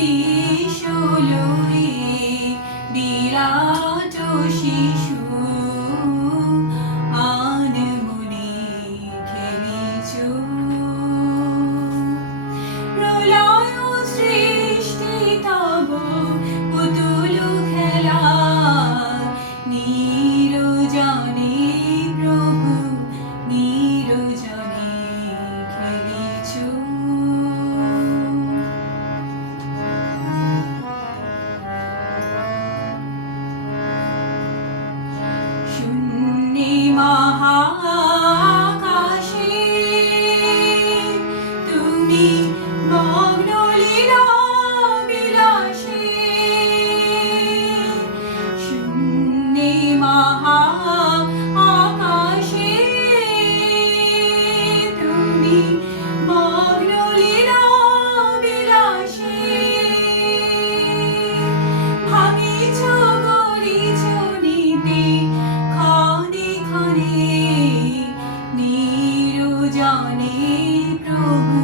be 啊。জানে Prabhu